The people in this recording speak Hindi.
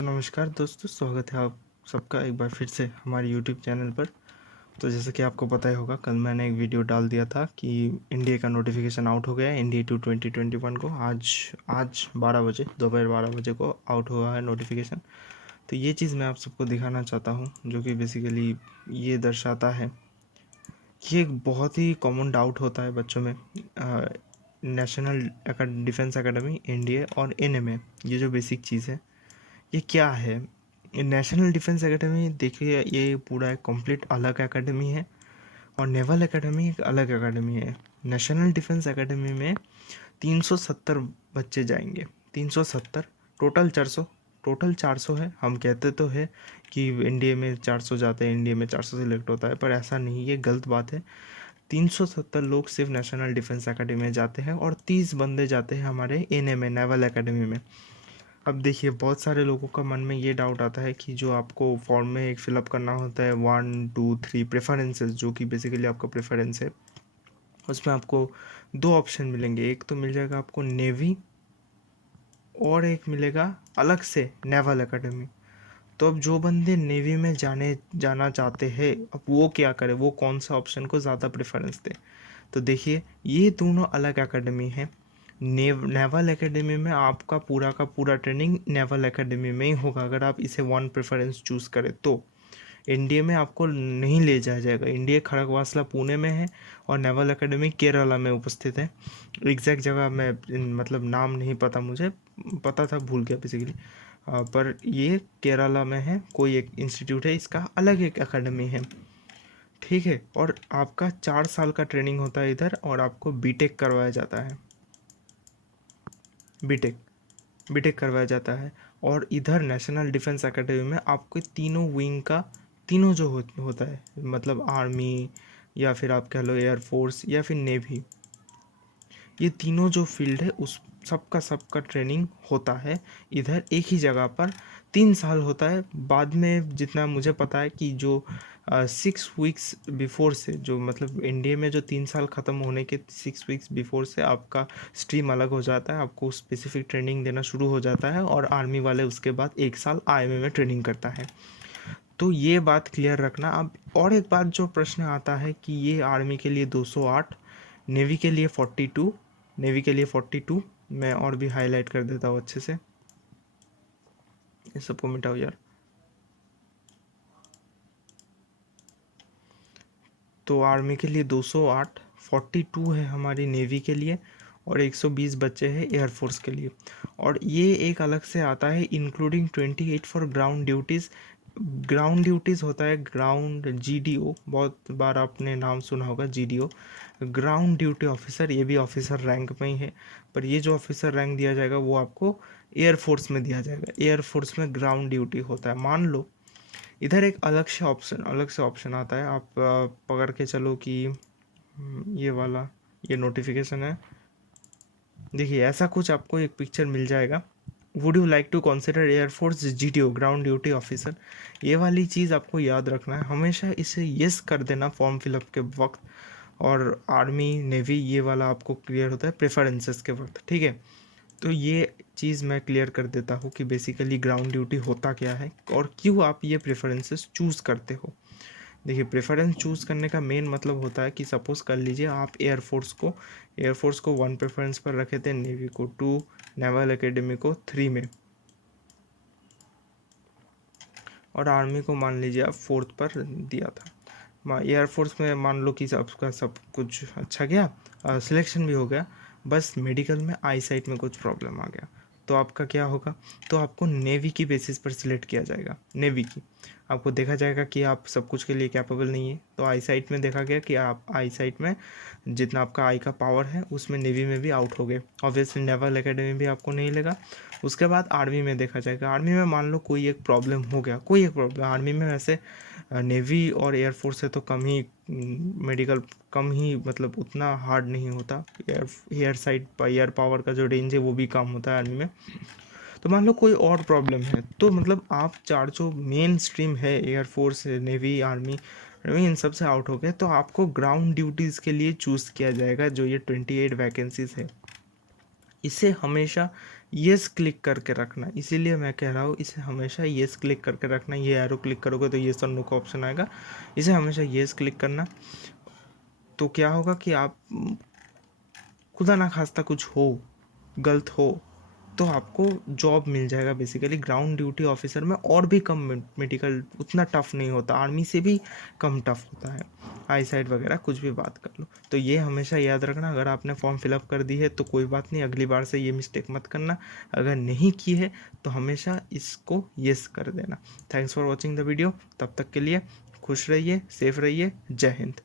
नमस्कार दोस्तों, स्वागत है आप सबका एक बार फिर से हमारे YouTube चैनल पर। तो जैसे कि आपको पता ही होगा, कल मैंने एक वीडियो डाल दिया था कि इंडिया का नोटिफिकेशन आउट हो गया है। इंडिया टू 2021 को आज 12 बजे, दोपहर 12 बजे को आउट हुआ है नोटिफिकेशन। तो ये चीज़ मैं आप सबको दिखाना चाहता हूँ, जो कि बेसिकली ये दर्शाता है कि एक बहुत ही कॉमन डाउट होता है बच्चों में। नेशनल डिफेंस एकेडमी, एनडीए और एनएमए, ये जो बेसिक चीज़ है ये क्या है। नेशनल डिफेंस एकेडमी देखिए, ये पूरा एक कंप्लीट अलग एकेडमी है और नेवल एकेडमी एक अलग एकेडमी है। नेशनल डिफेंस एकेडमी में 370 बच्चे जाएंगे। 370, टोटल 400 है। हम कहते तो है कि इंडिया में 400 जाते हैं, इंडिया में 400 सिलेक्ट होता है, पर ऐसा नहीं, ये गलत बात है। 370 लोग सिर्फ नेशनल डिफेंस एकेडमी में जाते हैं और 30 बंदे जाते हैं हमारे एनएमए, नेवल एकेडमी में। अब देखिए, बहुत सारे लोगों का मन में ये डाउट आता है कि जो आपको फॉर्म में एक फिलअप करना होता है 1 2 3 प्रेफरेंसेस, जो कि बेसिकली आपका प्रेफरेंस है, उसमें आपको दो ऑप्शन मिलेंगे। एक तो मिल जाएगा आपको नेवी और एक मिलेगा अलग से नेवल एकेडमी। तो अब जो बंदे नेवी में जाना चाहते हैं, अब वो क्या करे, वो कौन सा ऑप्शन को ज़्यादा प्रेफरेंस दे। तो देखिए, ये दोनों अलग एकेडमी हैं। नेवल एकेडमी में आपका पूरा का पूरा ट्रेनिंग नेवल एकेडमी में ही होगा। अगर आप इसे वन प्रेफरेंस चूज़ करें तो एनडीए में आपको नहीं ले जाया जाएगा। एनडीए खड़गवासला पुणे में है और नेवल एकेडमी केरला में उपस्थित है। एग्जैक्ट जगह मैं मतलब नाम नहीं पता, मुझे पता था, भूल गया बेसिकली। पर ये केरला में है, कोई एक इंस्टीट्यूट है, इसका अलग एक एकेडमी है, ठीक है। और आपका 4 साल का ट्रेनिंग होता है इधर, और आपको बीटेक करवाया जाता है। बीटेक बीटेक करवाया जाता है। और इधर नेशनल डिफेंस एकेडमी में आपको तीनों विंग का, तीनों जो होता है, मतलब आर्मी या फिर आप कह लो एयरफोर्स या फिर नेवी, ये तीनों जो फील्ड है उस सबका ट्रेनिंग होता है इधर एक ही जगह पर। 3 साल होता है। बाद में जितना मुझे पता है कि जो 6 वीक्स बिफोर से, जो मतलब इंडिया में जो 3 साल ख़त्म होने के 6 वीक्स बिफोर से आपका स्ट्रीम अलग हो जाता है, आपको स्पेसिफिक ट्रेनिंग देना शुरू हो जाता है। और आर्मी वाले उसके बाद 1 साल आईएमए में ट्रेनिंग करता है। तो ये बात क्लियर रखना। अब और एक बात जो प्रश्न आता है कि ये आर्मी के लिए 208, नेवी के लिए 42, नेवी के लिए 42, मैं और भी हाईलाइट कर देता हूँ अच्छे से, ये सबको मिटाओ यार। तो आर्मी के लिए 208, 42 है हमारी नेवी के लिए, और 120 बच्चे हैं एयरफोर्स के लिए। और ये एक अलग से आता है including 28 for ground duties. Ground duties होता है ग्राउंड जीडीओ, बहुत बार आपने नाम सुना होगा जीडीओ, ग्राउंड ड्यूटी ऑफिसर। ये भी ऑफिसर रैंक में ही है, पर ये जो ऑफिसर रैंक दिया जाएगा वो आपको एयरफोर्स में दिया जाएगा। एयरफोर्स में ग्राउंड ड्यूटी होता है। मान लो इधर एक अलग से ऑप्शन आता है। आप पकड़ के चलो कि ये वाला, ये नोटिफिकेशन है, देखिए ऐसा कुछ आपको एक पिक्चर मिल जाएगा। Would you like to consider air force GTO, ground duty officer. ये वाली चीज़ आपको याद रखना है, हमेशा इसे यस कर देना फॉर्म फिलअप के वक्त। और आर्मी नेवी ये वाला आपको क्लियर होता है प्रेफरेंसेस के वक्त, ठीक है। तो ये चीज़ मैं क्लियर कर देता हूँ कि बेसिकली ग्राउंड ड्यूटी होता क्या है और क्यों आप ये प्रेफरेंसेस चूज़ करते हो। देखिए, प्रेफरेंस चूज़ करने का मेन मतलब होता है कि सपोज़ कर लीजिए आप एयरफोर्स को 1 प्रेफरेंस पर रखे थे, नेवी को 2, नेवल एकेडमी को 3 में, और आर्मी को मान लीजिए आप 4th पर दिया था। एयरफोर्स में मान लो कि सबका सब कुछ अच्छा गया, सिलेक्शन भी हो गया, बस मेडिकल में आई साइट में कुछ प्रॉब्लम आ गया, तो आपका क्या होगा, तो आपको नेवी की बेसिस पर सिलेक्ट किया जाएगा। नेवी की आपको देखा जाएगा कि आप सब कुछ के लिए कैपेबल नहीं है, तो आई साइट में देखा गया कि आप आई साइट में जितना आपका आई का पावर है उसमें नेवी में भी आउट हो गए। ऑब्वियसली नेवल एकेडमी भी आपको नहीं लगा। उसके बाद आर्मी में देखा जाएगा। आर्मी में मान लो कोई एक प्रॉब्लम हो गया, कोई एक प्रॉब्लम आर्मी में, वैसे नेवी और एयरफोर्स से तो कम ही मेडिकल, कम ही मतलब उतना हार्ड नहीं होता। एयर पावर का जो रेंज है वो भी कम होता है आर्मी में। तो मान लो कोई और प्रॉब्लम है, तो मतलब आप चार जो मेन स्ट्रीम है, एयरफोर्स, नेवी, आर्मी, इन सब से आउट हो गए, तो आपको ग्राउंड ड्यूटीज़ के लिए चूज़ किया जाएगा, जो ये 28 वैकेंसीज है। इसे हमेशा येस क्लिक करके रखना। इसीलिए मैं कह रहा हूँ इसे हमेशा येस क्लिक करके रखना। ये एरो क्लिक करोगे तो येस और नो का ऑप्शन आएगा, इसे हमेशा येस क्लिक करना। तो क्या होगा कि आप खुदा ना खास्ता कुछ हो, गलत हो, तो आपको जॉब मिल जाएगा। बेसिकली ग्राउंड ड्यूटी ऑफिसर में और भी कम मेडिकल उतना टफ नहीं होता, आर्मी से भी कम टफ होता है। आई साइड वगैरह कुछ भी बात कर लो, तो ये हमेशा याद रखना। अगर आपने फॉर्म फिलअप कर दी है तो कोई बात नहीं, अगली बार से ये मिस्टेक मत करना। अगर नहीं की है तो हमेशा इसको येस कर देना। Thanks for watching the video. तब तक के लिए खुश रहिए, सेफ रहिए। जय हिंद।